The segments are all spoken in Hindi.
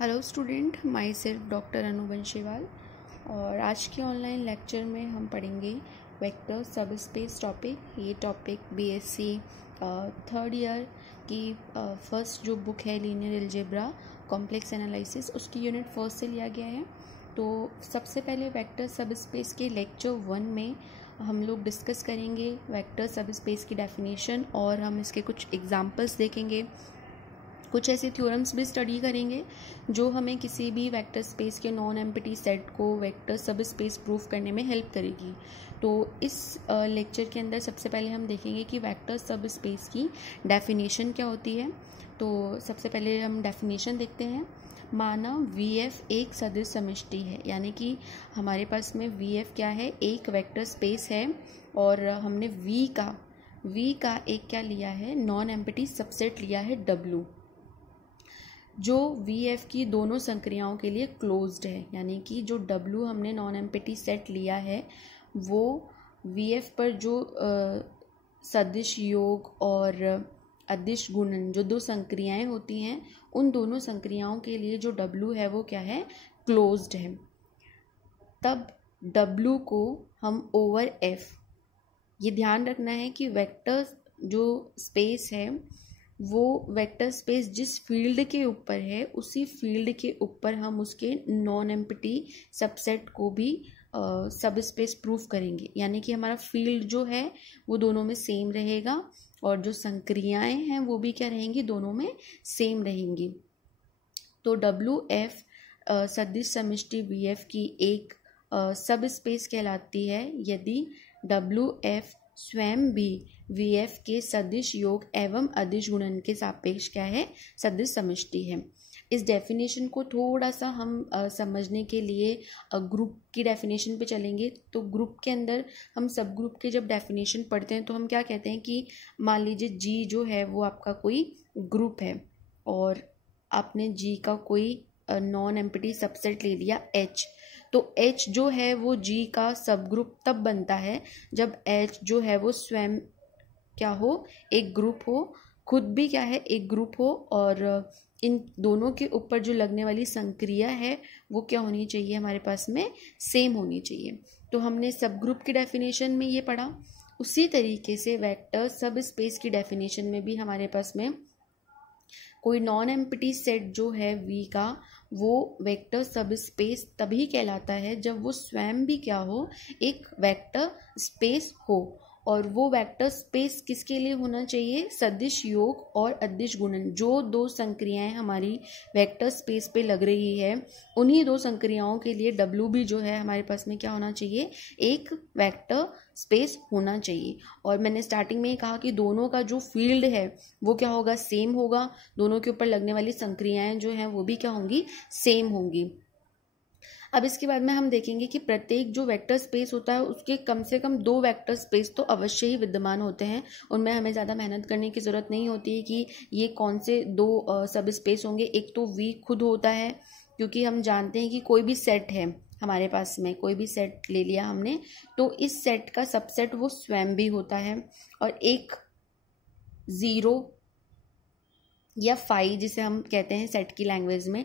Hello student, myself doctor Anu Banshiwal. और आज के ऑनलाइन लेक्चर में हम पढ़ेंगे वेक्टर सब स्पेस टॉपिक। ये टॉपिक बीएससी थर्ड ईयर की फर्स्ट जो बुक है लीनियर अलजेब्रा कॉम्प्लेक्स एनालिसिस, उसकी यूनिट फर्स्ट से लिया गया है। तो सबसे पहले वेक्टर सब स्पेस के लेक्चर 1 में हम लोग डिस्कस करेंगे वेक्टर सब स्पेस की डेफिनेशन, और हम इसके कुछ एग्जांपल्स देखेंगे, कुछ ऐसे थ्योरम्स भी स्टडी करेंगे जो हमें किसी भी वेक्टर स्पेस के नॉन एम्प्टी सेट को वेक्टर सब स्पेस प्रूफ करने में हेल्प करेगी। तो इस लेक्चर के अंदर सबसे पहले हम देखेंगे कि वेक्टर सब स्पेस की डेफिनेशन क्या होती है। तो सबसे पहले हम डेफिनेशन देखते हैं। माना VF एक सदिश समष्टि है, यानी कि हमारे पास में VF क्या है, एक वेक्टर स्पेस है, और हमने V का एक क्या लिया है, नॉन एम्प्टी सबसेट लिया है W, जो VF की दोनों संक्रियाओं के लिए क्लोज्ड है। यानी कि जो W हमने नॉन एम्प्टी सेट लिया है वो VF पर जो सदिश योग और अदिश गुणन जो दो संक्रियाएं होती हैं, उन दोनों संक्रियाओं के लिए जो W है वो क्या है, क्लोज्ड है। तब W को हम ओवर F, ये ध्यान रखना है कि वेक्टर जो स्पेस है वो वेक्टर स्पेस जिस फील्ड के ऊपर है उसी फील्ड के ऊपर हम उसके नॉन एम्प्टी सबसेट को भी सब स्पेस प्रूफ करेंगे। यानी कि हमारा फील्ड जो है वो दोनों में सेम रहेगा, और जो संक्रियाएं हैं वो भी क्या रहेंगी, दोनों में सेम रहेंगी। तो WF सदिश समष्टि VF की एक सब स्पेस कहलाती है यदि WF स्वयं भी VF के सदिश योग एवं अदिश गुणन के सापेक्ष क्या है, सदिश समष्टि है। इस डेफिनेशन को थोड़ा सा हम समझने के लिए ग्रुप की डेफिनेशन पे चलेंगे। तो ग्रुप के अंदर हम सब ग्रुप के जब डेफिनेशन पढ़ते हैं तो हम क्या कहते हैं कि मान लीजिए G जो है वो आपका कोई ग्रुप है, और आपने G का कोई नॉन एम्प्टी सबसेट ले लिया H। तो H जो है वो G का सब ग्रुप तब बनता है जब H जो है वो स्वयं क्या हो, एक ग्रुप हो, खुद भी क्या है, एक ग्रुप हो, और इन दोनों के ऊपर जो लगने वाली संक्रिया है वो क्या होनी चाहिए, हमारे पास में सेम होनी चाहिए। तो हमने सब ग्रुप की डेफिनेशन में ये पढ़ा। उसी तरीके से वेक्टर सब स्पेस की डेफिनेशन में भी हमारे पास में कोई नॉन एम्प्टी सेट जो है V का, वो वेक्टर सब स्पेस तभी कहलाता है जब वो स्वयं भी क्या हो, एक वेक्टर स्पेस हो। और वो वेक्टर स्पेस किसके लिए होना चाहिए, सदिश योग और अदिश गुणन, जो दो संक्रियाएं हमारी वेक्टर स्पेस पे लग रही है, उन्हीं दो संक्रियाओं के लिए W भी जो है हमारे पास में क्या होना चाहिए, एक वेक्टर स्पेस होना चाहिए। और मैंने स्टार्टिंग में ही कहा कि दोनों का जो फील्ड है वो क्या होगा, सेम होगा। दोनों के ऊपर लगने वाली संक्रियाएं जो हैं वो भी क्या होंगी, सेम होंगी। अब इसके बाद में हम देखेंगे कि प्रत्येक जो वेक्टर स्पेस होता है उसके कम से कम दो वेक्टर स्पेस तो अवश्य ही विद्यमान होते हैं। उनमें हमें ज़्यादा मेहनत करने की ज़रूरत नहीं होती है कि ये कौन से दो सब स्पेस होंगे। एक तो V खुद होता है, क्योंकि हम जानते हैं कि कोई भी सेट है हमारे पास में, कोई भी सेट ले लिया हमने, तो इस सेट का सबसेट वो स्वयं भी होता है। और एक 0 या फाई जिसे हम कहते हैं सेट की लैंग्वेज में,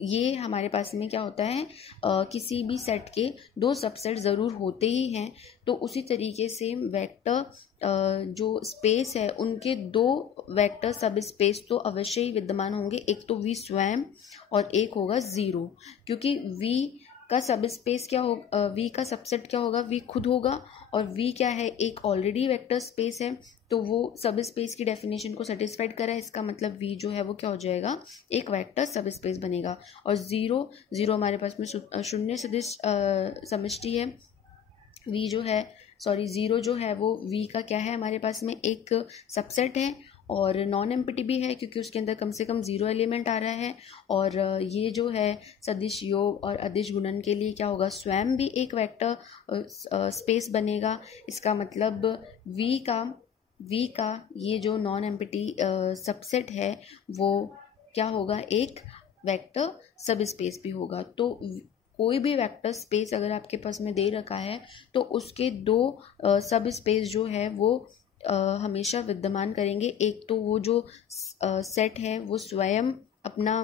ये हमारे पास में क्या होता है, किसी भी सेट के दो सबसेट ज़रूर होते ही हैं। तो उसी तरीके से वेक्टर जो स्पेस है उनके दो वेक्टर सब स्पेस तो अवश्य ही विद्यमान होंगे। एक तो V स्वयं और एक होगा 0, क्योंकि V का सब स्पेस क्या हो, V का सबसेट क्या होगा, V खुद होगा, और V क्या है, एक ऑलरेडी वेक्टर स्पेस है, तो वो सब स्पेस की डेफिनेशन को सेटिस्फाइड करा है। इसका मतलब V जो है वो क्या हो जाएगा, एक वेक्टर सब स्पेस बनेगा। और 0 हमारे पास में शून्य सदिश समष्टि है। V जो है, सॉरी 0 जो है वो V का क्या है, हमारे पास में एक सबसेट है, और नॉन एम्प्टी भी है क्योंकि उसके अंदर कम से कम 0 एलिमेंट आ रहा है। और ये जो है सदिश योग और अदिश गुणन के लिए क्या होगा, स्वयं भी एक वेक्टर स्पेस बनेगा। इसका मतलब V का ये जो नॉन एम्प्टी सबसेट है वो क्या होगा, एक वेक्टर सब स्पेस भी होगा। तो कोई भी वेक्टर स्पेस अगर आपके पास में दे रखा है तो उसके दो सब स्पेस जो है वो हमेशा विद्यमान करेंगे। एक तो वो जो सेट है वो स्वयं अपना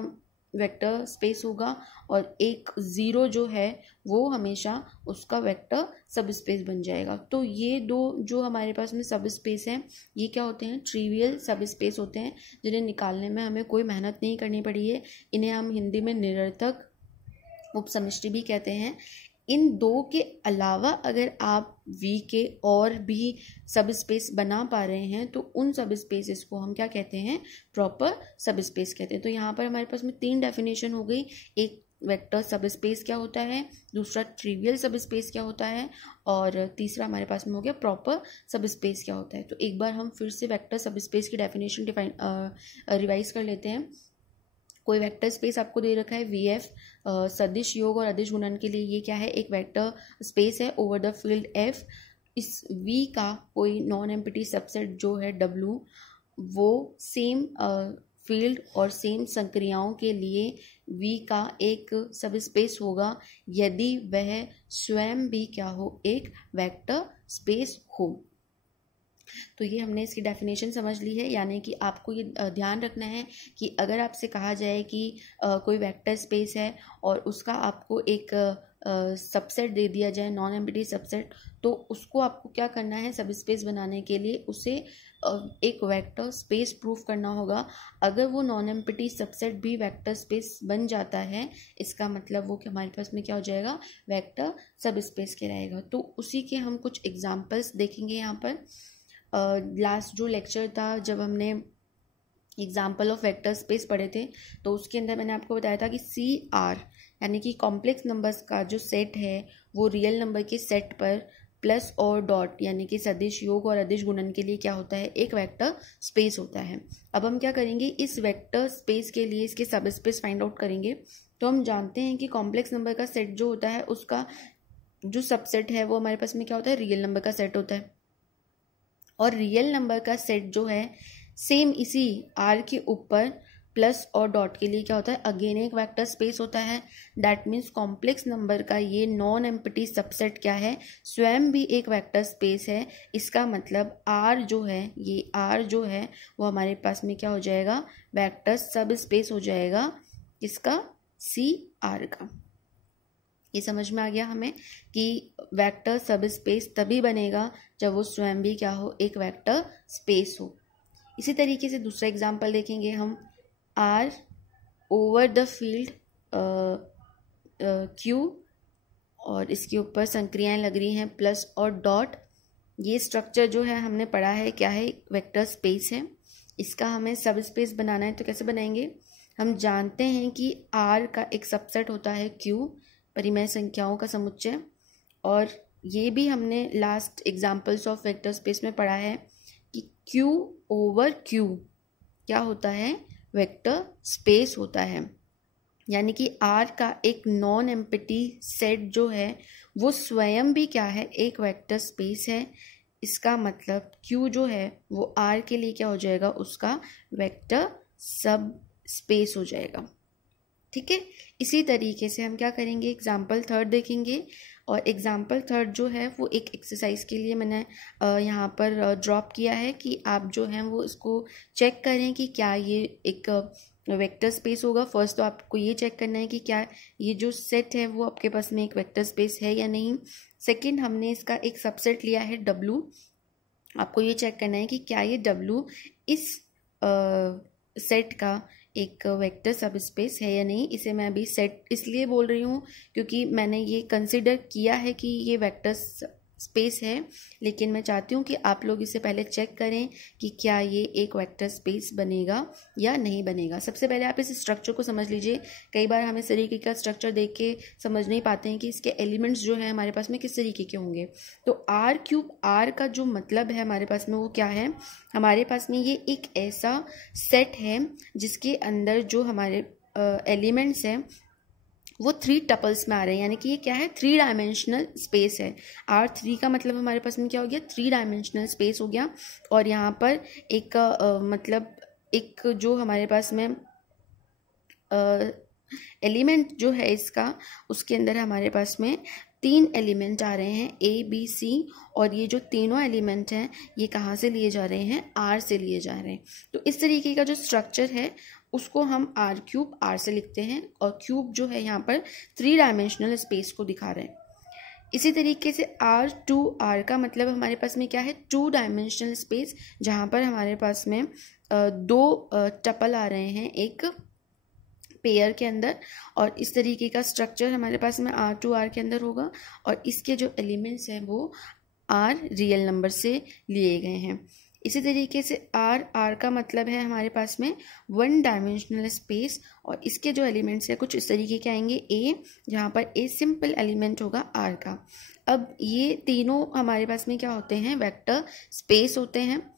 वेक्टर स्पेस होगा और एक ज़ीरो जो है वो हमेशा उसका वेक्टर सब स्पेस बन जाएगा। तो ये दो जो हमारे पास में सब स्पेस हैं ये क्या होते हैं, ट्रिवियल सब स्पेस होते हैं, जिन्हें निकालने में हमें कोई मेहनत नहीं करनी पड़ी है। इन्हें हम हिंदी में निरर्थक उपसमिष्टि भी कहते हैं। इन दो के अलावा अगर आप वी के और भी सब स्पेस बना पा रहे हैं तो उन सब स्पेसेस को हम क्या कहते हैं, प्रॉपर सब स्पेस कहते हैं। तो यहाँ पर हमारे पास में 3 डेफिनेशन हो गई, एक वेक्टर सब स्पेस क्या होता है, दूसरा ट्रिवियल सब स्पेस क्या होता है, और तीसरा हमारे पास में हो गया प्रॉपर सब स्पेस क्या होता है। तो एक बार हम फिर से वेक्टर सब स्पेस की डेफिनेशन रिवाइज कर लेते हैं। कोई वेक्टर स्पेस आपको दे रखा है VF, सदिश योग और अदिश गुणन के लिए ये क्या है, एक वेक्टर स्पेस है ओवर द फील्ड F। इस V का कोई नॉन एम्प्टी सबसेट जो है W, वो सेम फील्ड और सेम संक्रियाओं के लिए V का एक सब स्पेस होगा यदि वह स्वयं भी क्या हो, एक वेक्टर स्पेस हो। तो ये हमने इसकी डेफिनेशन समझ ली है। यानी कि आपको ये ध्यान रखना है कि अगर आपसे कहा जाए कि कोई वेक्टर स्पेस है और उसका आपको एक सबसेट दे दिया जाए, नॉन एम्प्टी सबसेट, तो उसको आपको क्या करना है, सब स्पेस बनाने के लिए उसे एक वेक्टर स्पेस प्रूफ करना होगा। अगर वो नॉन एम्प्टी सबसेट भी वेक्टर स्पेस बन जाता है, इसका मतलब वो कि हमारे पास में क्या हो जाएगा, वेक्टर सब स्पेस कहलाएगा। तो उसी के हम कुछ एग्जाम्पल्स देखेंगे यहाँ पर। लास्ट जो लेक्चर था जब हमने एग्जाम्पल ऑफ वेक्टर स्पेस पढ़े थे, तो उसके अंदर मैंने आपको बताया था कि CR यानी कि कॉम्प्लेक्स नंबर्स का जो सेट है वो रियल नंबर के सेट पर प्लस और डॉट यानी कि सदिश योग और अदिश गुणन के लिए क्या होता है, एक वेक्टर स्पेस होता है। अब हम क्या करेंगे, इस वेक्टर स्पेस के लिए इसके सब स्पेस फाइंड आउट करेंगे। तो हम जानते हैं कि कॉम्प्लेक्स नंबर का सेट जो होता है उसका जो सबसेट है वो हमारे पास में क्या होता है, रियल नंबर का सेट होता है। और रियल नंबर का सेट जो है सेम इसी R के ऊपर प्लस और डॉट के लिए क्या होता है, अगेन एक वेक्टर स्पेस होता है। दैट मीन्स कॉम्प्लेक्स नंबर का ये नॉन एम्प्टी सबसेट क्या है, स्वयं भी एक वेक्टर स्पेस है। इसका मतलब R जो है, ये R जो है वो हमारे पास में क्या हो जाएगा, वेक्टर सब स्पेस हो जाएगा, इसका CR का। ये समझ में आ गया हमें कि वेक्टर सब स्पेस तभी बनेगा जब वो स्वयं भी क्या हो, एक वेक्टर स्पेस हो। इसी तरीके से दूसरा एग्जांपल देखेंगे हम। R over the field Q और इसके ऊपर संक्रियाएं लग रही हैं प्लस और डॉट। ये स्ट्रक्चर जो है हमने पढ़ा है क्या है, वेक्टर स्पेस है। इसका हमें सब स्पेस बनाना है तो कैसे बनाएंगे, हम जानते हैं कि R का एक सबसेट होता है Q, परिमेय संख्याओं का समुच्चय। और ये भी हमने last examples of vector space में पढ़ा है कि Q ओवर Q क्या होता है, वेक्टर स्पेस होता है। यानी कि R का एक नॉन एम्प्टी सेट जो है वो स्वयं भी क्या है, एक वेक्टर स्पेस है। इसका मतलब Q जो है वो R के लिए क्या हो जाएगा, उसका वेक्टर सब स्पेस हो जाएगा। ठीक है, इसी तरीके से हम क्या करेंगे, एग्जाम्पल थर्ड देखेंगे। और एग्जाम्पल थर्ड जो है वो एक एक्सरसाइज के लिए मैंने यहाँ पर ड्रॉप किया है कि आप जो हैं वो इसको चेक करें कि क्या ये एक वेक्टर स्पेस होगा। फर्स्ट तो आपको ये चेक करना है कि क्या ये जो सेट है वो आपके पास में एक वेक्टर स्पेस है या नहीं। सेकंड, हमने इसका एक सबसेट लिया है W, आपको ये चेक करना है कि क्या ये W इस सेट का एक वेक्टर सब स्पेस है या नहीं। इसे मैं अभी सेट इसलिए बोल रही हूँ क्योंकि मैंने ये कंसिडर किया है कि ये वेक्टर स्पेस है, लेकिन मैं चाहती हूँ कि आप लोग इसे पहले चेक करें कि क्या ये एक वेक्टर स्पेस बनेगा या नहीं बनेगा। सबसे पहले आप इस स्ट्रक्चर को समझ लीजिए। कई बार हम इस तरीके का स्ट्रक्चर देख के समझ नहीं पाते हैं कि इसके एलिमेंट्स जो है हमारे पास में किस तरीके के होंगे। तो R³ R का जो मतलब है हमारे पास में वो क्या है, हमारे पास में ये एक ऐसा सेट है जिसके अंदर जो हमारे एलिमेंट्स हैं वो 3 टपल्स में आ रहे हैं। यानी कि ये क्या है, 3 डायमेंशनल स्पेस है। R3 का मतलब हमारे पास में क्या हो गया, 3 डायमेंशनल स्पेस हो गया। और यहाँ पर एक मतलब एक जो हमारे पास में एलिमेंट जो है इसका, उसके अंदर हमारे पास में 3 एलिमेंट आ रहे हैं A B C। और ये जो तीनों एलिमेंट हैं ये कहाँ से लिए जा रहे हैं, R से लिए जा रहे हैं। तो इस तरीके का जो स्ट्रक्चर है उसको हम आर क्यूब आर से लिखते हैं, और क्यूब जो है यहाँ पर 3 डायमेंशनल स्पेस को दिखा रहे हैं। इसी तरीके से आर टू आर का मतलब हमारे पास में क्या है, 2 डायमेंशनल स्पेस, जहाँ पर हमारे पास में 2 टपल आ रहे हैं एक पेयर के अंदर, और इस तरीके का स्ट्रक्चर हमारे पास में आर टू आर के अंदर होगा, और इसके जो एलिमेंट्स हैं वो आर रियल नंबर से लिए गए हैं। इसी तरीके से आर आर का मतलब है हमारे पास में 1 डायमेंशनल स्पेस, और इसके जो एलिमेंट्स हैं कुछ इस तरीके के आएंगे ए, जहाँ पर ए सिंपल एलिमेंट होगा आर का। अब ये तीनों हमारे पास में क्या होते हैं, वेक्टर स्पेस होते हैं।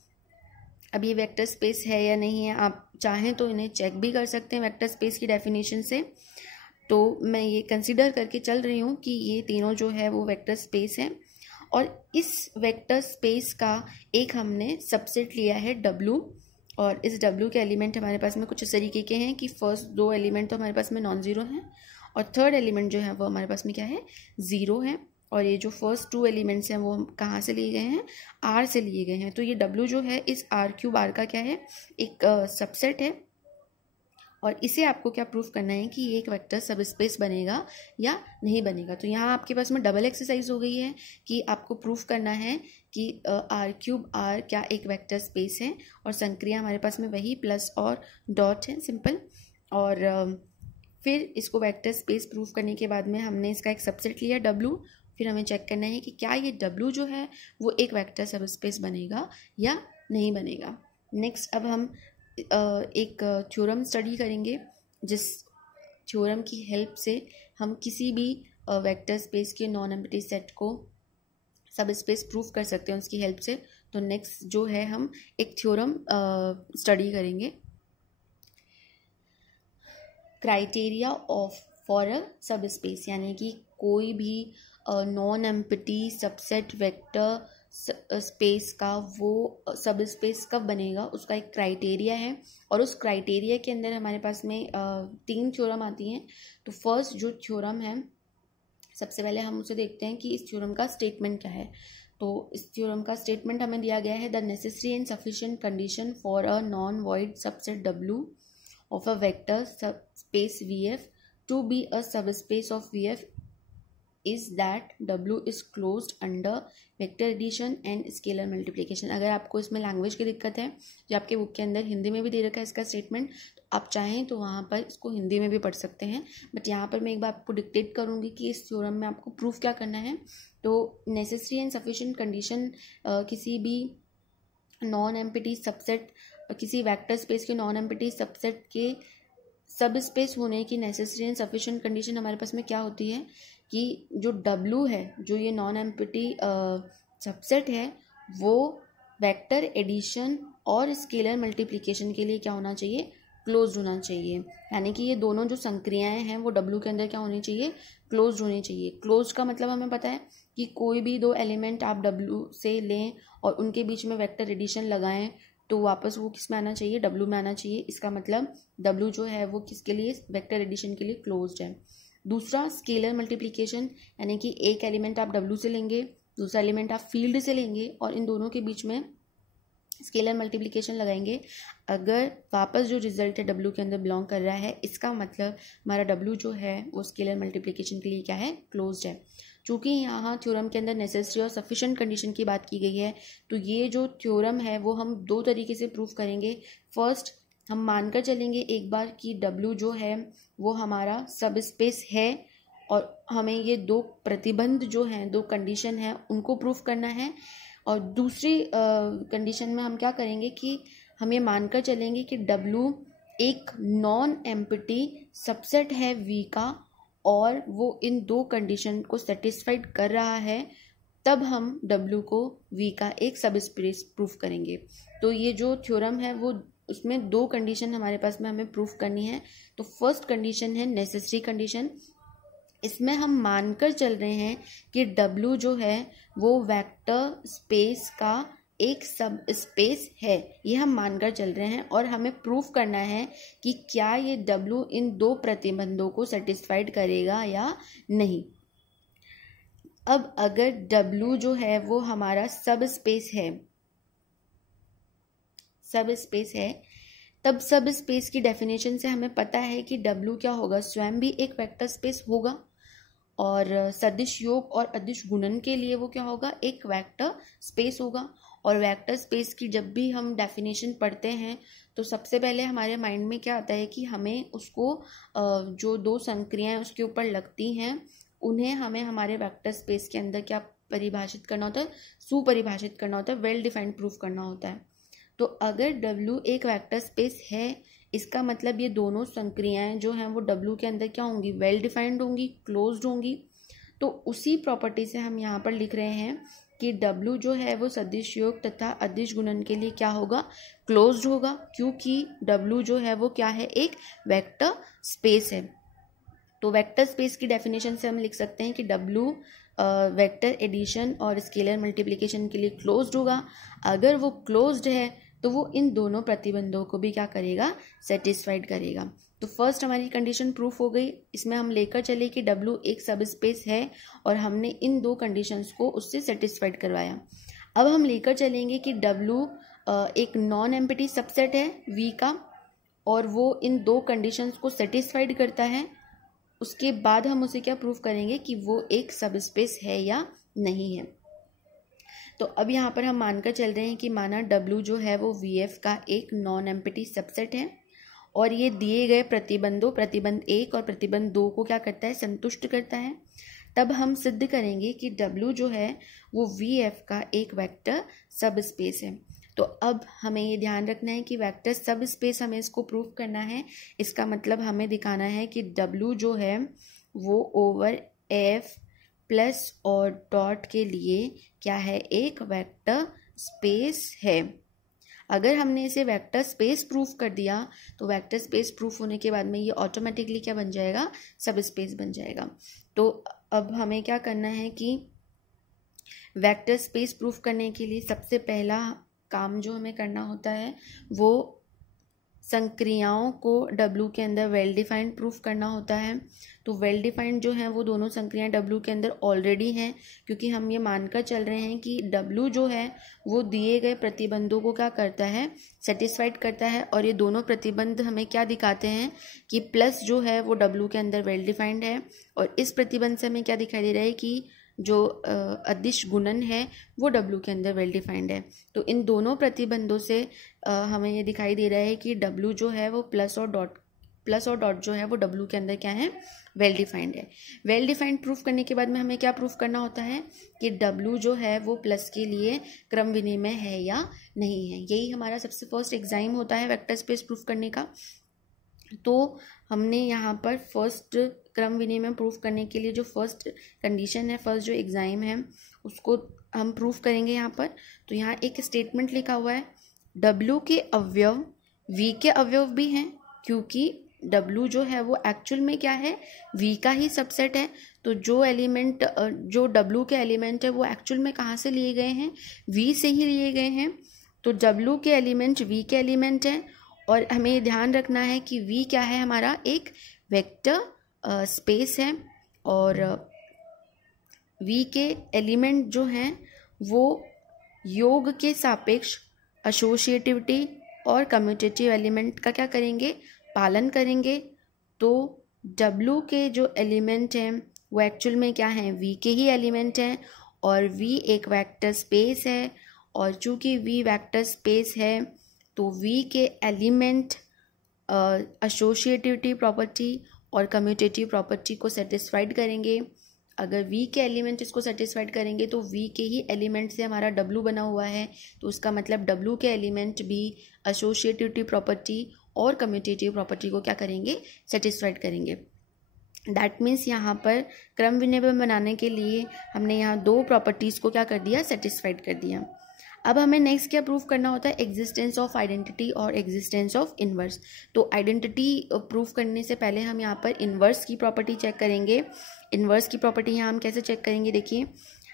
अब ये वेक्टर स्पेस है या नहीं है, आप चाहें तो इन्हें चेक भी कर सकते हैं वेक्टर स्पेस की डेफिनेशन से। तो मैं ये कंसिडर करके चल रही हूँ कि ये तीनों जो है वो वेक्टर स्पेस हैं, और इस वेक्टर स्पेस का एक हमने सबसेट लिया है W, और इस W के एलिमेंट हमारे पास में कुछ इस तरीके के हैं कि फर्स्ट 2 एलिमेंट तो हमारे पास में नॉन ज़ीरो हैं, और थर्ड एलिमेंट जो है वो हमारे पास में क्या है, ज़ीरो है। और ये जो फर्स्ट 2 एलिमेंट्स हैं वो कहाँ से लिए गए हैं, R से लिए गए हैं। तो ये W जो है इस R क्यूब R का क्या है, एक सबसेट है, और इसे आपको क्या प्रूफ करना है कि ये एक वेक्टर सब स्पेस बनेगा या नहीं बनेगा। तो यहाँ आपके पास में डबल एक्सरसाइज हो गई है कि आपको प्रूफ करना है कि आर क्यूब आर क्या एक वेक्टर स्पेस है, और संक्रिया हमारे पास में वही प्लस और डॉट है सिंपल। और फिर इसको वेक्टर स्पेस प्रूफ करने के बाद में हमने इसका एक सबसेट लिया W, फिर हमें चेक करना है कि क्या ये W जो है वो एक वेक्टर सब स्पेस बनेगा या नहीं बनेगा। नेक्स्ट अब हम एक थ्योरम स्टडी करेंगे, जिस थ्योरम की हेल्प से हम किसी भी वेक्टर स्पेस के नॉन एम्प्टी सेट को सब स्पेस प्रूफ कर सकते हैं उसकी हेल्प से। तो नेक्स्ट जो है हम एक थ्योरम स्टडी करेंगे, क्राइटेरिया ऑफ फॉर अ सब स्पेस, यानी कि कोई भी non empty subset vector space का वो सब स्पेस कब बनेगा उसका एक क्राइटेरिया है, और उस क्राइटेरिया के अंदर हमारे पास में 3 थ्योरम आती हैं। तो फर्स्ट जो थ्योरम है, सबसे पहले हम उसे देखते हैं कि इस थ्योरम का स्टेटमेंट क्या है। तो इस थ्योरम का स्टेटमेंट हमें दिया गया है, the necessary and sufficient condition for a non void subset W of a vector space VF to be a subspace of VF is that W is closed under vector addition and scalar multiplication। अगर आपको इसमें लैंग्वेज की दिक्कत है, जो आपके बुक के अंदर हिंदी में भी दे रखा है इसका स्टेटमेंट, तो आप चाहें तो वहाँ पर इसको हिंदी में भी पढ़ सकते हैं, बट यहाँ पर मैं एक बार आपको डिक्टेट करूँगी कि इस थ्योरम में आपको प्रूफ क्या करना है। तो नेसेसरी एंड सफिशिएंट कंडीशन किसी भी नॉन एम्प्टी सबसेट, किसी वेक्टर स्पेस के नॉन एम्प्टी सबसेट के सब स्पेस होने की नेसेसरी एंड सफिशिएंट कंडीशन हमारे पास में क्या होती है कि जो W है, जो ये नॉन एम्प्टी सबसेट है, वो वेक्टर एडिशन और स्केलर मल्टीप्लिकेशन के लिए क्या होना चाहिए, क्लोज्ड होना चाहिए। यानी कि ये दोनों जो संक्रियाएं हैं वो W के अंदर क्या होनी चाहिए, क्लोज्ड होनी चाहिए। क्लोज्ड का मतलब हमें पता है कि कोई भी 2 एलिमेंट आप W से लें और उनके बीच में वेक्टर एडिशन लगाएं तो वापस वो किस में आना चाहिए, W में आना चाहिए। इसका मतलब W जो है वो किसके लिए, वेक्टर एडिशन के लिए क्लोज्ड है। दूसरा स्केलर मल्टीप्लिकेशन, यानी कि एक एलिमेंट आप W से लेंगे, दूसरा एलिमेंट आप फील्ड से लेंगे और इन दोनों के बीच में स्केलर मल्टीप्लिकेशन लगाएंगे। अगर वापस जो रिजल्ट है W के अंदर बिलोंग कर रहा है, इसका मतलब हमारा W जो है वो स्केलर मल्टीप्लिकेशन के लिए क्या है, क्लोज्ड है। चूँकि यहाँ थ्योरम के अंदर नेसेसरी और सफिशिएंट कंडीशन की बात की गई है, तो ये जो थ्योरम है वो हम 2 तरीके से प्रूफ करेंगे। फर्स्ट, हम मानकर चलेंगे एक बार कि W जो है वो हमारा सब स्पेस है, और हमें ये 2 प्रतिबंध जो हैं, 2 कंडीशन हैं, उनको प्रूफ करना है। और दूसरी कंडीशन में हम क्या करेंगे कि हम ये मानकर चलेंगे कि W एक नॉन एम्प्टी सबसेट है V का, और वो इन 2 कंडीशन को सेटिस्फाइड कर रहा है, तब हम W को V का एक सब स्पेस प्रूफ करेंगे। तो ये जो थ्योरम है वो उसमें 2 कंडीशन हमारे पास में हमें प्रूफ करनी है। तो फर्स्ट कंडीशन है नेसेसरी कंडीशन। इसमें हम मानकर चल रहे हैं कि W जो है वो वेक्टर स्पेस का एक सब स्पेस है, ये हम मानकर चल रहे हैं, और हमें प्रूफ करना है कि क्या ये W इन 2 प्रतिबंधों को सेटिस्फाइड करेगा या नहीं। अब अगर W जो है वो हमारा सब स्पेस है, तब सब स्पेस की डेफिनेशन से हमें पता है कि W क्या होगा, स्वयं भी एक वेक्टर स्पेस होगा, और सदिश योग और अदिश गुणन के लिए वो क्या होगा, एक वेक्टर स्पेस होगा। और वेक्टर स्पेस की जब भी हम डेफिनेशन पढ़ते हैं तो सबसे पहले हमारे माइंड में क्या आता है कि हमें उसको जो दो संक्रियाएं उसके ऊपर लगती हैं उन्हें हमें हमारे वेक्टर स्पेस के अंदर क्या परिभाषित करना होता है, सुपरिभाषित करना होता है, वेल डिफाइंड प्रूफ करना होता है। तो अगर W एक वेक्टर स्पेस है, इसका मतलब ये दोनों संक्रियाएं जो हैं वो W के अंदर क्या होंगी, वेल डिफाइंड होंगी, क्लोज्ड होंगी। तो उसी प्रॉपर्टी से हम यहाँ पर लिख रहे हैं कि W जो है वो सदिश योग तथा अदिश गुणन के लिए क्या होगा, क्लोज्ड होगा, क्योंकि W जो है वो क्या है, एक वेक्टर स्पेस है। तो वेक्टर स्पेस की डेफिनेशन से हम लिख सकते हैं कि W वेक्टर एडिशन और स्केलर मल्टीप्लिकेशन के लिए क्लोज्ड होगा। अगर वो क्लोज्ड है तो वो इन दोनों प्रतिबंधों को भी क्या करेगा, सेटिस्फाइड करेगा। तो फर्स्ट हमारी कंडीशन प्रूफ हो गई। इसमें हम लेकर चले कि W एक सब स्पेस है और हमने इन दो कंडीशंस को उससे सेटिस्फाइड करवाया। अब हम लेकर चलेंगे कि W एक नॉन एम्प्टी सबसेट है V का और वो इन दो कंडीशंस को सेटिस्फाइड करता है। उसके बाद हम उसे क्या प्रूफ करेंगे कि वो एक सब स्पेस है या नहीं है। तो अब यहाँ पर हम मानकर चल रहे हैं कि माना W जो है वो VF का एक नॉन एम्प्टी सबसेट है और ये दिए गए प्रतिबंधों, प्रतिबंध 1 और प्रतिबंध 2 को क्या करता है, संतुष्ट करता है। तब हम सिद्ध करेंगे कि W जो है वो VF का एक वेक्टर सब स्पेस है। तो अब हमें ये ध्यान रखना है कि वेक्टर सब स्पेस हमें इसको प्रूफ करना है। इसका मतलब हमें दिखाना है कि W जो है वो ओवर F प्लस और डॉट के लिए क्या है, एक वेक्टर स्पेस है। अगर हमने इसे वेक्टर स्पेस प्रूफ कर दिया तो वेक्टर स्पेस प्रूफ होने के बाद में ये ऑटोमेटिकली क्या बन जाएगा, सब स्पेस बन जाएगा। तो अब हमें क्या करना है कि वेक्टर स्पेस प्रूफ करने के लिए सबसे पहला काम जो हमें करना होता है वो संक्रियाओं को W के अंदर वेल डिफाइंड प्रूफ करना होता है। तो वेल डिफाइंड जो है वो दोनों संक्रियाएं W के अंदर ऑलरेडी हैं, क्योंकि हम ये मानकर चल रहे हैं कि W जो है वो दिए गए प्रतिबंधों को क्या करता है, सेटिस्फाइड करता है। और ये दोनों प्रतिबंध हमें क्या दिखाते हैं कि प्लस जो है वो W के अंदर वेल डिफाइंड है, और इस प्रतिबंध से हमें क्या दिखाई दे रहा है कि जो अदिश गुणन है वो W के अंदर वेल डिफाइंड है। तो इन दोनों प्रतिबंधों से हमें ये दिखाई दे रहा है कि W जो है वो प्लस और डॉट जो है वो W के अंदर क्या है, वेल डिफाइंड है। वेल डिफाइंड प्रूफ करने के बाद में हमें क्या प्रूफ करना होता है कि W जो है वो प्लस के लिए क्रम विनिमय है या नहीं है। यही हमारा सबसे फर्स्ट एग्जाम होता है वेक्टर स्पेस प्रूफ करने का। तो हमने यहाँ पर फर्स्ट क्रम विनिमय प्रूफ करने के लिए जो फर्स्ट कंडीशन है, फर्स्ट जो एग्जाम है उसको हम प्रूफ करेंगे यहाँ पर। तो यहाँ एक स्टेटमेंट लिखा हुआ है, W के अवयव V के अवयव भी हैं, क्योंकि W जो है वो एक्चुअल में क्या है, V का ही सबसेट है। तो जो एलिमेंट जो W के एलिमेंट है वो एक्चुअल में कहाँ से लिए गए हैं, V से ही लिए गए हैं। तो W के एलिमेंट V के एलिमेंट हैं, और हमें ये ध्यान रखना है कि V क्या है, हमारा एक वेक्टर स्पेस है, और V के एलिमेंट जो हैं वो योग के सापेक्ष एसोसिएटिविटी और कम्यूटेटिव एलिमेंट का क्या करेंगे, पालन करेंगे। तो W के जो एलिमेंट हैं वो एक्चुअल में क्या हैं, V के ही एलिमेंट हैं, और V एक वेक्टर स्पेस है, और चूंकि V वेक्टर स्पेस है तो V के एलिमेंट एसोसिएटिविटी प्रॉपर्टी और कम्यूटेटिव प्रॉपर्टी को सेटिस्फाइड करेंगे। अगर V के एलिमेंट इसको सेटिस्फाइड करेंगे तो V के ही एलिमेंट से हमारा W बना हुआ है, तो उसका मतलब W के एलिमेंट भी एसोसिएटिविटी प्रॉपर्टी और कम्यूटेटिव प्रॉपर्टी को क्या करेंगे, सेटिस्फाइड करेंगे। दैट मीन्स यहाँ पर क्रम विनिमय बनाने के लिए हमने यहाँ दो प्रॉपर्टीज़ को क्या कर दिया, सेटिस्फाइड कर दिया। अब हमें नेक्स्ट क्या प्रूफ करना होता है, एग्जिस्टेंस ऑफ आइडेंटिटी और एग्जिस्टेंस ऑफ इन्वर्स। तो आइडेंटिटी प्रूफ करने से पहले हम यहाँ पर इन्वर्स की प्रॉपर्टी चेक करेंगे। इन्वर्स की प्रॉपर्टी यहाँ हम कैसे चेक करेंगे, देखिए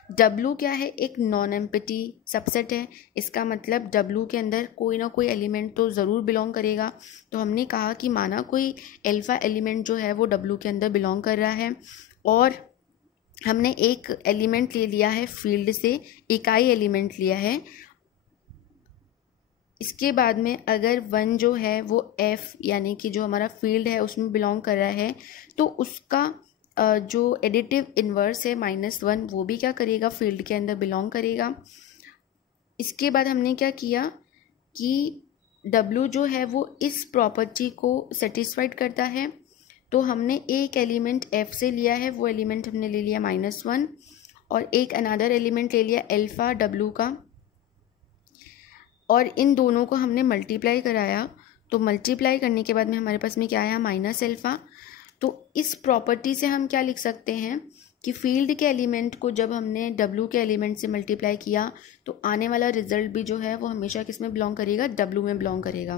W क्या है, एक नॉन एम्प्टी सबसेट है। इसका मतलब W के अंदर कोई ना कोई एलिमेंट तो ज़रूर बिलोंग करेगा। तो हमने कहा कि माना कोई एल्फा एलिमेंट जो है वो W के अंदर बिलोंग कर रहा है, और हमने एक एलिमेंट ले लिया है फील्ड से, इकाई एलिमेंट लिया है, इसके बाद में अगर 1 जो है वो F यानी कि जो हमारा फील्ड है उसमें बिलोंग कर रहा है, तो उसका जो एडिटिव इन्वर्स है -1 वो भी क्या करेगा, फील्ड के अंदर बिलोंग करेगा। इसके बाद हमने क्या किया कि W जो है वो इस प्रॉपर्टी को सेटिस्फाइड करता है, तो हमने एक एलिमेंट F से लिया है, वो एलिमेंट हमने ले लिया -1, और एक अनदर एलिमेंट ले लिया अल्फा W का, और इन दोनों को हमने मल्टीप्लाई कराया। तो मल्टीप्लाई करने के बाद में हमारे पास में क्या आया, -अल्फा। तो इस प्रॉपर्टी से हम क्या लिख सकते हैं कि फील्ड के एलिमेंट को जब हमने W के एलिमेंट से मल्टीप्लाई किया तो आने वाला रिजल्ट भी जो है वो हमेशा किस में बिलोंग करेगा, W में बिलोंग करेगा।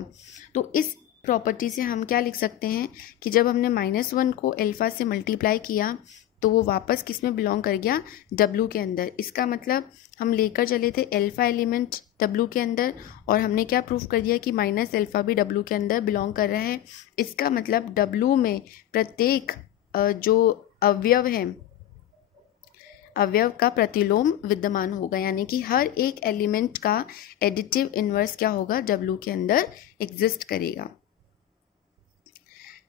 तो इस प्रॉपर्टी से हम क्या लिख सकते हैं कि जब हमने -1 को अल्फा से मल्टीप्लाई किया तो वो वापस किस में बिलोंग कर गया, W के अंदर। इसका मतलब हम लेकर चले थे अल्फा एलिमेंट W के अंदर, और हमने क्या प्रूफ कर दिया कि -अल्फा भी W के अंदर बिलोंग कर रहा है। इसका मतलब W में प्रत्येक जो अवयव है, अवयव का प्रतिलोम विद्यमान होगा, यानी कि हर एक एलिमेंट का एडिटिव इन्वर्स क्या होगा, W के अंदर एग्जिस्ट करेगा।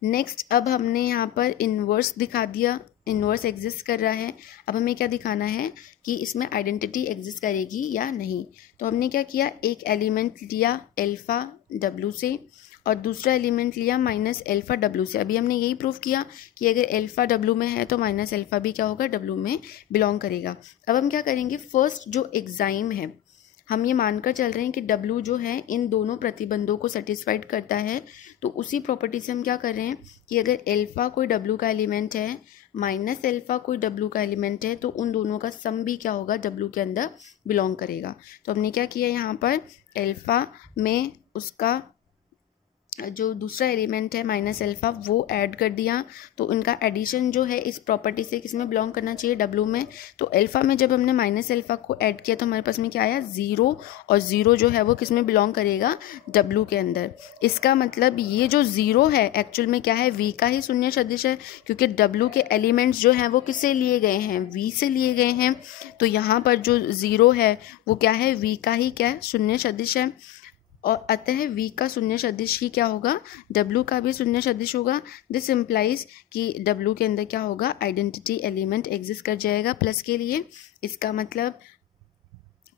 नेक्स्ट, अब हमने यहाँ पर इन्वर्स दिखा दिया, इन्वर्स एग्जिस्ट कर रहा है। अब हमें क्या दिखाना है कि इसमें आइडेंटिटी एग्जिस्ट करेगी या नहीं। तो हमने क्या किया, एक एलिमेंट लिया अल्फा W से और दूसरा एलिमेंट लिया -अल्फा W से। अभी हमने यही प्रूफ किया कि अगर अल्फा W में है तो -अल्फा भी क्या होगा, W में बिलोंग करेगा। अब हम क्या करेंगे, फर्स्ट जो एग्जाइम है, हम ये मानकर चल रहे हैं कि W जो है इन दोनों प्रतिबंधों को सेटिस्फाइड करता है। तो उसी प्रॉपर्टी से हम क्या कर रहे हैं कि अगर अल्फा कोई W का एलिमेंट है, -अल्फा कोई W का एलिमेंट है, तो उन दोनों का सम भी क्या होगा, W के अंदर बिलोंग करेगा। तो हमने क्या किया, यहाँ पर अल्फा में उसका जो दूसरा एलिमेंट है -अल्फा वो ऐड कर दिया। तो उनका एडिशन जो है इस प्रॉपर्टी से किस में बिलोंग करना चाहिए, W में। तो अल्फा में जब हमने -अल्फा को ऐड किया तो हमारे पास में क्या आया, 0, और 0 जो है वो किस में बिलोंग करेगा, W के अंदर। इसका मतलब ये जो 0 है एक्चुअल में क्या है, V का ही शून्य सदिश है, क्योंकि W के एलिमेंट्स जो हैं वो किससे लिए गए हैं, V से लिए गए हैं। तो यहाँ पर जो 0 है वो क्या है, V का ही क्या है, शून्य सदिश है, और अतः V का शून्य सदिश ही क्या होगा, W का भी शून्य सदिश होगा। दिस इम्प्लाइज कि W के अंदर क्या होगा, आइडेंटिटी एलिमेंट एग्जिस्ट कर जाएगा प्लस के लिए। इसका मतलब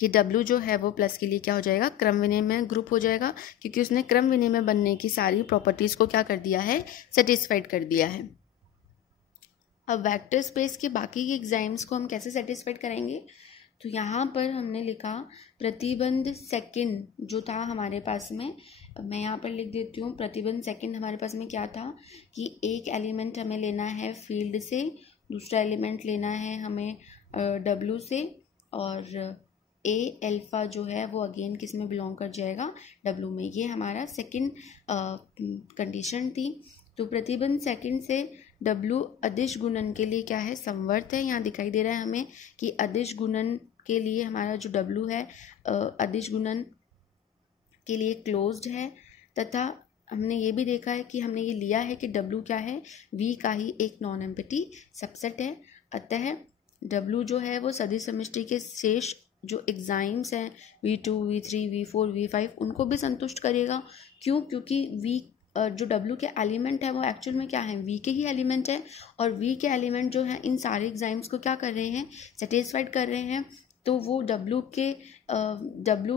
कि W जो है वो प्लस के लिए क्या हो जाएगा, क्रम विनिमय ग्रुप हो जाएगा, क्योंकि उसने क्रम विनिमय बनने की सारी प्रॉपर्टीज को क्या कर दिया है, सेटिस्फाइड कर दिया है। अब वेक्टर स्पेस के बाकी के एग्जाम्स को हम कैसे सेटिस्फाइड करेंगे, तो यहाँ पर हमने लिखा प्रतिबंध सेकंड जो था हमारे पास में, मैं यहाँ पर लिख देती हूँ। प्रतिबंध सेकंड हमारे पास में क्या था कि एक एलिमेंट हमें लेना है फील्ड से, दूसरा एलिमेंट लेना है हमें W से, और अल्फा जो है वो अगेन किस में बिलोंग कर जाएगा, W में। ये हमारा सेकंड कंडीशन थी। तो प्रतिबंध सेकंड से W अदिश गुणन के लिए क्या है, समवर्त है। यहाँ दिखाई दे रहा है हमें कि अदिश गुणन के लिए हमारा जो W है अदिश गुणन के लिए क्लोज्ड है, तथा हमने ये भी देखा है कि हमने ये लिया है कि W क्या है, V का ही एक नॉन एम्प्टी सबसेट है। अतः W जो है वो सदिश समष्टि के शेष जो एग्जाइम्स हैं V2, V3, V4, V5 उनको भी संतुष्ट करेगा। क्यों, क्योंकि V जो W के एलिमेंट है वो एक्चुअल में क्या है, V के ही एलिमेंट है, और V के एलिमेंट जो है इन सारे एग्जाइम्स को क्या कर रहे हैं, सेटिस्फाइड कर रहे हैं। तो वो W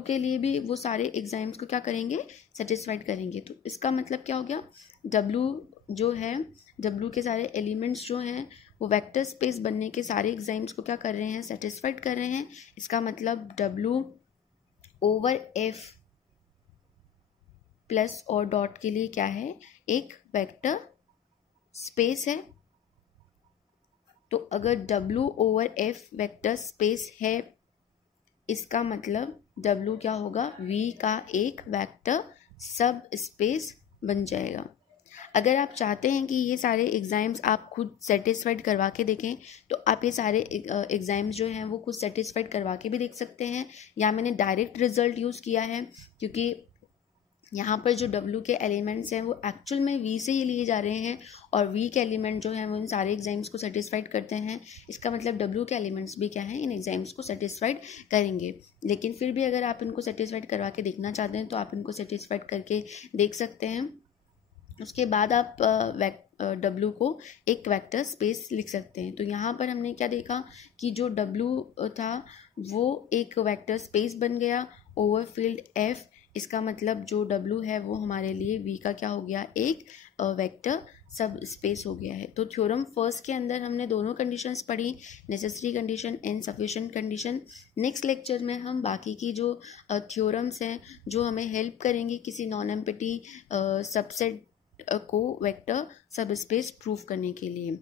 के लिए भी वो सारे एग्जाम्स को क्या करेंगे, सेटिस्फाइड करेंगे। तो इसका मतलब क्या हो गया, W जो है, W के सारे एलिमेंट्स जो हैं वो वेक्टर स्पेस बनने के सारे एग्जाम्स को क्या कर रहे हैं, सेटिस्फाइड कर रहे हैं। इसका मतलब W ओवर F प्लस और डॉट के लिए क्या है, एक वेक्टर स्पेस है। तो अगर W over F vector space है, इसका मतलब W क्या होगा, V का एक वेक्टर सब स्पेस बन जाएगा। अगर आप चाहते हैं कि ये सारे एग्जाम्स आप खुद सेटिस्फाइड करवा के देखें तो आप ये सारे एग्जाम्स जो हैं वो खुद सेटिस्फाइड करवा के भी देख सकते हैं, या मैंने डायरेक्ट रिजल्ट यूज़ किया है, क्योंकि यहाँ पर जो W के एलिमेंट्स हैं वो एक्चुअल में V से ही लिए जा रहे हैं और V के एलिमेंट जो हैं वो इन सारे एग्जाम्स को सेटिस्फाइड करते हैं। इसका मतलब W के एलिमेंट्स भी क्या हैं, इन एग्जाम्स को सेटिस्फाइड करेंगे। लेकिन फिर भी अगर आप इनको सेटिस्फाइड करवा के देखना चाहते हैं तो आप इनको सेटिस्फाइड करके देख सकते हैं। उसके बाद आप W को एक वेक्टर स्पेस लिख सकते हैं। तो यहाँ पर हमने क्या देखा कि जो W था वो एक वेक्टर स्पेस बन गया ओवर फील्ड F। इसका मतलब जो W है वो हमारे लिए V का क्या हो गया, एक वेक्टर सब स्पेस हो गया है। तो थ्योरम फर्स्ट के अंदर हमने दोनों कंडीशंस पढ़ी, necessary condition and sufficient condition. Next lecture में हम बाकी की जो थ्योरम्स हैं जो हमें हेल्प करेंगे किसी नॉन एम्प्टी सबसेट को वेक्टर सब स्पेस प्रूफ करने के लिए।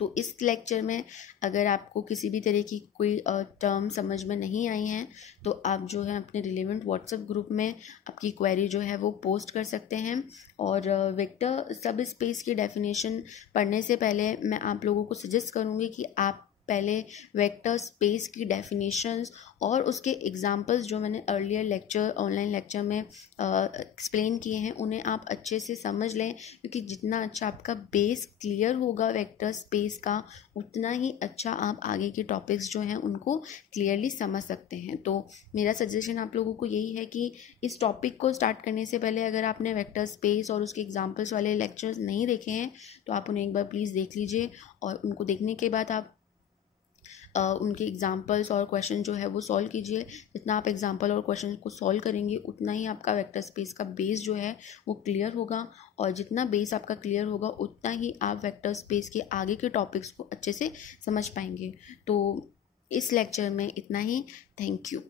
तो इस लेक्चर में अगर आपको किसी भी तरह की कोई टर्म समझ में नहीं आई हैं तो आप जो है अपने रिलेवेंट व्हाट्सएप ग्रुप में आपकी क्वेरी जो है वो पोस्ट कर सकते हैं। और वेक्टर सब स्पेस की डेफिनेशन पढ़ने से पहले मैं आप लोगों को सजेस्ट करूँगी कि आप पहले वेक्टर स्पेस की डेफिनेशंस और उसके एग्जांपल्स जो मैंने अर्लियर लेक्चर ऑनलाइन लेक्चर में एक्सप्लेन किए हैं उन्हें आप अच्छे से समझ लें, क्योंकि जितना अच्छा आपका बेस क्लियर होगा वेक्टर स्पेस का उतना ही अच्छा आप आगे के टॉपिक्स जो हैं उनको क्लियरली समझ सकते हैं। तो मेरा सजेशन आप लोगों को यही है कि इस टॉपिक को स्टार्ट करने से पहले अगर आपने वेक्टर स्पेस और उसके एग्जाम्पल्स वाले लेक्चर्स नहीं देखे हैं तो आप उन्हें एक बार प्लीज़ देख लीजिए और उनको देखने के बाद आप उनके एग्जाम्पल्स और क्वेश्चन जो है वो सॉल्व कीजिए। जितना आप एग्जाम्पल और क्वेश्चन को सॉल्व करेंगे उतना ही आपका वेक्टर स्पेस का बेस जो है वो क्लियर होगा, और जितना बेस आपका क्लियर होगा उतना ही आप वेक्टर स्पेस के आगे के टॉपिक्स को अच्छे से समझ पाएंगे। तो इस लेक्चर में इतना ही। Thank you.